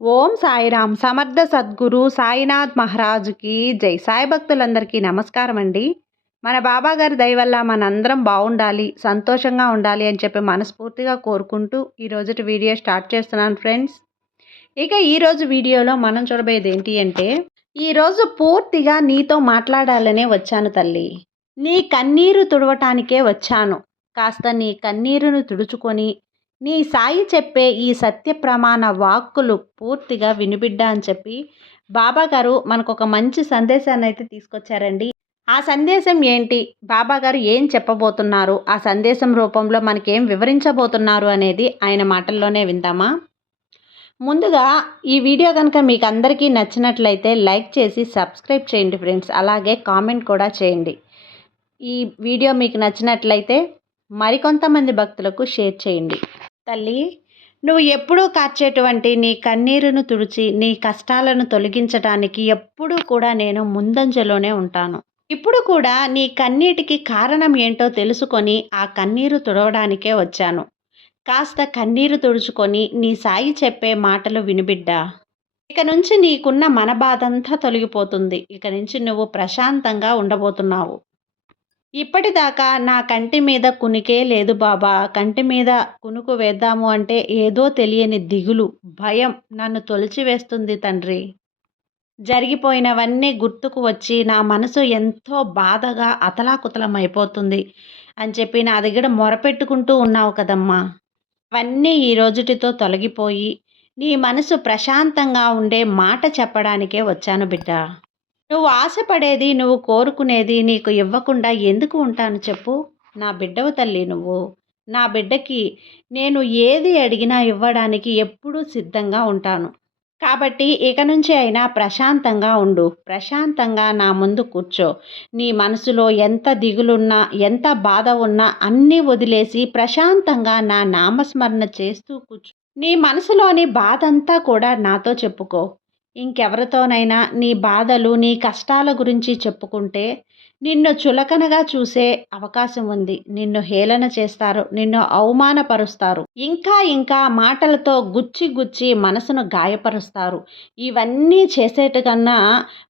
ఓం సాయిరామ్. సమర్థ సద్గురు సాయినాథ్ మహారాజుకి జై. సాయి భక్తులందరికీ నమస్కారం అండి. మన బాబా గారి దయ వల్ల మనందరం బాగుండాలి సంతోషంగా ఉండాలి అని చెప్పి మనస్ఫూర్తిగా కోరుకుంటూ ఈరోజు వీడియో స్టార్ట్ చేస్తున్నాను ఫ్రెండ్స్. ఇక ఈరోజు వీడియోలో మనం చూడబోయేది ఏంటి అంటే ఈరోజు పూర్తిగా నీతో మాట్లాడాలనే వచ్చాను తల్లి. నీ కన్నీరు తుడవటానికే వచ్చాను. కాస్త నీ కన్నీరును తుడుచుకొని నీ సాయి చెప్పే ఈ సత్య ప్రమాణ వాక్కులు పూర్తిగా వినిబిడ్డా అని చెప్పి బాబా గారు మనకు ఒక మంచి సందేశాన్ని అయితే తీసుకొచ్చారండి. ఆ సందేశం ఏంటి? బాబా గారు ఏం చెప్పబోతున్నారు? ఆ సందేశం రూపంలో మనకేం వివరించబోతున్నారు అనేది ఆయన మాటల్లోనే విందామా? ముందుగా ఈ వీడియో కనుక మీకు అందరికీ నచ్చినట్లయితే లైక్ చేసి సబ్స్క్రైబ్ చేయండి ఫ్రెండ్స్. అలాగే కామెంట్ కూడా చేయండి. ఈ వీడియో మీకు నచ్చినట్లయితే మరికొంతమంది భక్తులకు షేర్ చేయండి. తల్లి నువ్వు ఎప్పుడూ కార్చేటువంటి నీ కన్నీరును తుడిచి నీ కష్టాలను తొలగించడానికి ఎప్పుడూ కూడా నేను ముందంజలోనే ఉంటాను. ఇప్పుడు కూడా నీ కన్నీటికి కారణం ఏంటో తెలుసుకొని ఆ కన్నీరు తుడవడానికే వచ్చాను. కాస్త కన్నీరు తుడుచుకొని నీ సాయి చెప్పే మాటలు వినిబిడ్డా? ఇక నుంచి నీకున్న మన బాధంతా తొలగిపోతుంది. ఇక నుంచి నువ్వు ప్రశాంతంగా ఉండబోతున్నావు. ఇప్పటిదాకా నా కంటి మీద కునికే లేదు బాబా. కంటి మీద కునుకు వేద్దాము అంటే ఏదో తెలియని దిగులు భయం నన్ను తొలిచివేస్తుంది తండ్రి. జరిగిపోయినవన్నీ గుర్తుకు వచ్చి నా మనసు ఎంతో బాధగా అతలాకుతలమైపోతుంది అని చెప్పి నా దగ్గర మొరపెట్టుకుంటూ ఉన్నావు కదమ్మా. అవన్నీ ఈ రోజుటితో తొలగిపోయి నీ మనసు ప్రశాంతంగా ఉండే మాట చెప్పడానికే వచ్చాను బిడ్డ. నువ్వు ఆశపడేది నువ్వు కోరుకునేది నీకు ఇవ్వకుండా ఎందుకు ఉంటాను చెప్పు? నా బిడ్డవు తల్లి నువ్వు. నా బిడ్డకి నేను ఏది అడిగినా ఇవ్వడానికి ఎప్పుడూ సిద్ధంగా ఉంటాను. కాబట్టి ఇక నుంచి అయినా ప్రశాంతంగా ఉండు. ప్రశాంతంగా నా ముందు కూర్చో. నీ మనసులో ఎంత దిగులున్నా ఎంత బాధ ఉన్నా అన్నీ వదిలేసి ప్రశాంతంగా నా నామస్మరణ చేస్తూ కూర్చో. నీ మనసులోని బాధ అంతా కూడా నాతో చెప్పుకో. ఇంకెవరితోనైనా నీ బాధలు నీ కష్టాల గురించి చెప్పుకుంటే నిన్ను చులకనగా చూసే అవకాశం ఉంది. నిన్ను హేళన చేస్తారు నిన్ను అవమానపరుస్తారు. ఇంకా ఇంకా మాటలతో గుచ్చి గుచ్చి మనసును గాయపరుస్తారు. ఇవన్నీ చేసేటకన్నా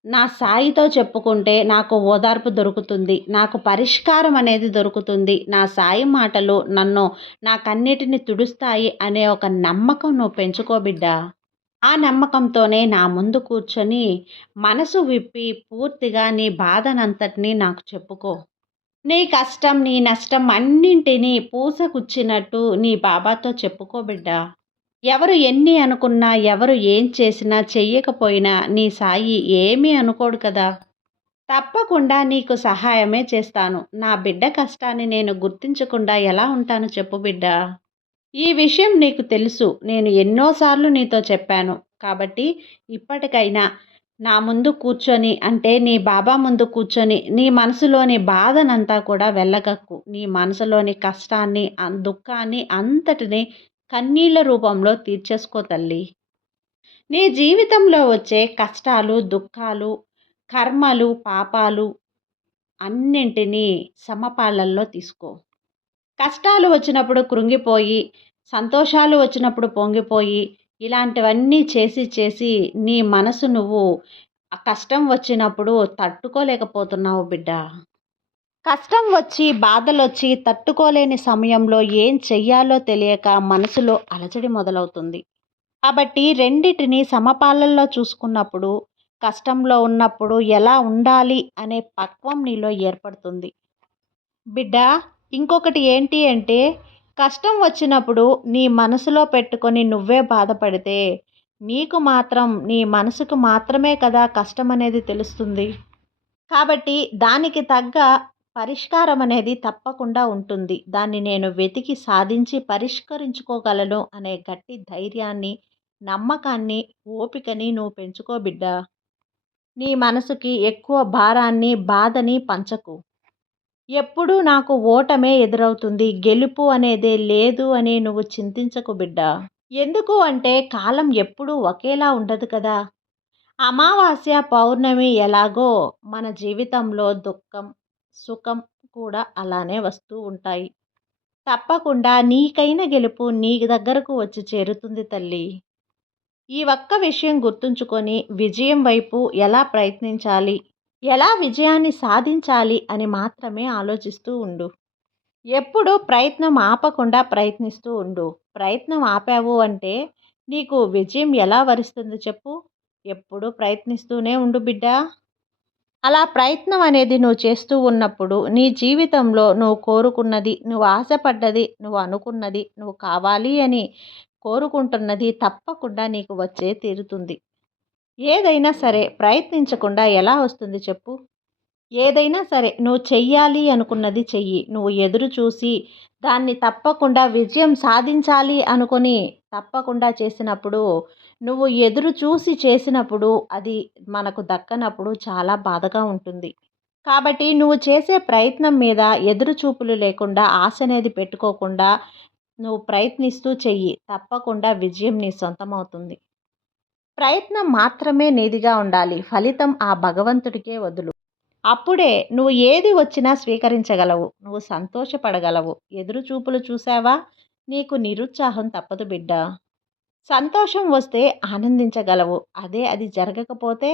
నా సాయితో చెప్పుకుంటే నాకు ఓదార్పు దొరుకుతుంది. నాకు పరిష్కారం అనేది దొరుకుతుంది. నా సాయి మాటలు నన్ను నాకన్నిటిని తుడుస్తాయి అనే ఒక నమ్మకం నువ్వు పెంచుకోబిడ్డా ఆ నమ్మకంతోనే నా ముందు కూర్చొని మనసు విప్పి పూర్తిగా నీ బాధనంతటినీ నాకు చెప్పుకో. నీ కష్టం నీ నష్టం అన్నింటినీ పూసకుచ్చినట్టు నీ బాబాతో చెప్పుకో బిడ్డా. ఎవరు ఎన్ని అనుకున్నా ఎవరు ఏం చేసినా చెయ్యకపోయినా నీ సాయి ఏమీ అనుకోడు కదా. తప్పకుండా నీకు సహాయమే చేస్తాను. నా బిడ్డ కష్టాన్ని నేను గుర్తించకుండా ఎలా ఉంటాను చెప్పు బిడ్డ. ఈ విషయం నీకు తెలుసు. నేను ఎన్నోసార్లు నీతో చెప్పాను. కాబట్టి ఇప్పటికైనా నా ముందు కూర్చొని అంటే నీ బాబా ముందు కూర్చొని నీ మనసులోని బాధనంతా కూడా వెళ్ళగక్కు నీ మనసులోని కష్టాన్ని దుఃఖాన్ని అంతటిని కన్నీళ్ళ రూపంలో తీర్చేసుకో తల్లి. నీ జీవితంలో వచ్చే కష్టాలు దుఃఖాలు కర్మలు పాపాలు అన్నింటినీ సమపాలల్లో తీసుకో. కష్టాలు వచ్చినప్పుడు కృంగిపోయి సంతోషాలు వచ్చినప్పుడు పొంగిపోయి ఇలాంటివన్నీ చేసి చేసి నీ మనసు నువ్వు కష్టం వచ్చినప్పుడు తట్టుకోలేకపోతున్నావు బిడ్డ. కష్టం వచ్చి బాధలు వచ్చి తట్టుకోలేని సమయంలో ఏం చెయ్యాలో తెలియక మనసులో అలజడి మొదలవుతుంది. కాబట్టి రెండిటిని సమపాలల్లో చూసుకున్నప్పుడు కష్టంలో ఉన్నప్పుడు ఎలా ఉండాలి అనే పక్వం నీలో ఏర్పడుతుంది. బిడ్డ ఇంకొకటి ఏంటి అంటే కష్టం వచ్చినప్పుడు నీ మనసులో పెట్టుకొని నువ్వే బాధపడితే నీకు మాత్రం నీ మనసుకు మాత్రమే కదా కష్టం అనేది తెలుస్తుంది. కాబట్టి దానికి తగ్గ పరిష్కారం అనేది తప్పకుండా ఉంటుంది. దాన్ని నేను వెతికి సాధించి పరిష్కరించుకోగలను అనే గట్టి ధైర్యాన్ని నమ్మకాన్ని ఓపికని నువ్వు పెంచుకోబిడ్డా నీ మనసుకి ఎక్కువ భారాన్ని బాధని పంచకు. ఎప్పుడూ నాకు ఓటమే ఎదురవుతుంది. గెలుపు అనేదే లేదు అని నువ్వు చింతించకు బిడ్డ. ఎందుకు అంటే కాలం ఎప్పుడూ ఒకేలా ఉండదు కదా. అమావాస్య పౌర్ణమి ఎలాగో మన జీవితంలో దుఃఖం సుఖం కూడా అలానే వస్తూ ఉంటాయి. తప్పకుండా నీకైన గెలుపు నీ దగ్గరకు వచ్చి చేరుతుంది తల్లి. ఈ ఒక్క విషయం గుర్తుంచుకొని విజయం వైపు ఎలా ప్రయత్నించాలి? ఎలా విజయాన్ని సాధించాలి అని మాత్రమే ఆలోచిస్తూ ఉండు. ఎప్పుడు ప్రయత్నం ఆపకుండా ప్రయత్నిస్తూ ఉండు. ప్రయత్నం ఆపావు అంటే నీకు విజయం ఎలా వరిస్తుందో చెప్పు. ఎప్పుడు ప్రయత్నిస్తూనే ఉండు బిడ్డ. అలా ప్రయత్నం అనేది నువ్వు చేస్తూ ఉన్నప్పుడు నీ జీవితంలో నువ్వు కోరుకున్నది నువ్వు ఆశపడ్డది నువ్వు అనుకున్నది నువ్వు కావాలి అని కోరుకుంటున్నది తప్పకుండా నీకు వచ్చే తీరుతుంది. ఏదైనా సరే ప్రయత్నించకుండా ఎలా వస్తుంది చెప్పు? ఏదైనా సరే నువ్వు చెయ్యాలి అనుకున్నది చెయ్యి. నువ్వు ఎదురు చూసి దాన్ని తప్పకుండా విజయం సాధించాలి అనుకొని తప్పకుండా చేసినప్పుడు నువ్వు ఎదురు చూసి చేసినప్పుడు అది మనకు దక్కనప్పుడు చాలా బాధగా ఉంటుంది. కాబట్టి నువ్వు చేసే ప్రయత్నం మీద ఎదురు చూపులు లేకుండా ఆశ అనేది పెట్టుకోకుండా నువ్వు ప్రయత్నిస్తూ చెయ్యి. తప్పకుండా విజయం నీ సొంతమవుతుంది. ప్రయత్నం మాత్రమే నీదిగా ఉండాలి. ఫలితం ఆ భగవంతుడికే వదులు. అప్పుడే నువ్వు ఏది వచ్చినా స్వీకరించగలవు. నువ్వు సంతోషపడగలవు. ఎదురు చూపులు చూసావా నీకు నిరుత్సాహం తప్పదు బిడ్డ. సంతోషం వస్తే ఆనందించగలవు. అదే అది జరగకపోతే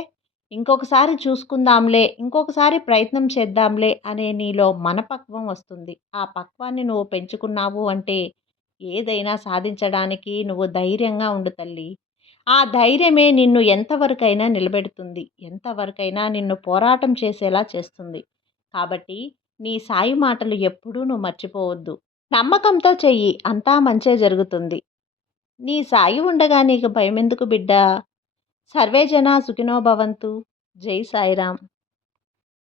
ఇంకొకసారి చూసుకుందాంలే ఇంకొకసారి ప్రయత్నం చేద్దాంలే అనే నీలో మనపక్వం వస్తుంది. ఆ పక్వాన్ని నువ్వు పెంచుకున్నావు అంటే ఏదైనా సాధించడానికి నువ్వు ధైర్యంగా ఉండు తల్లి. ఆ ధైర్యమే నిన్ను ఎంతవరకైనా నిలబెడుతుంది. ఎంతవరకైనా నిన్ను పోరాటం చేసేలా చేస్తుంది. కాబట్టి నీ సాయి మాటలు ఎప్పుడూ నువ్వు మర్చిపోవద్దు. నమ్మకంతో చెయ్యి. అంతా మంచే జరుగుతుంది. నీ సాయి ఉండగా నీకు భయం ఎందుకు బిడ్డ? సర్వే సుఖినోభవంతు జై సాయిరామ్.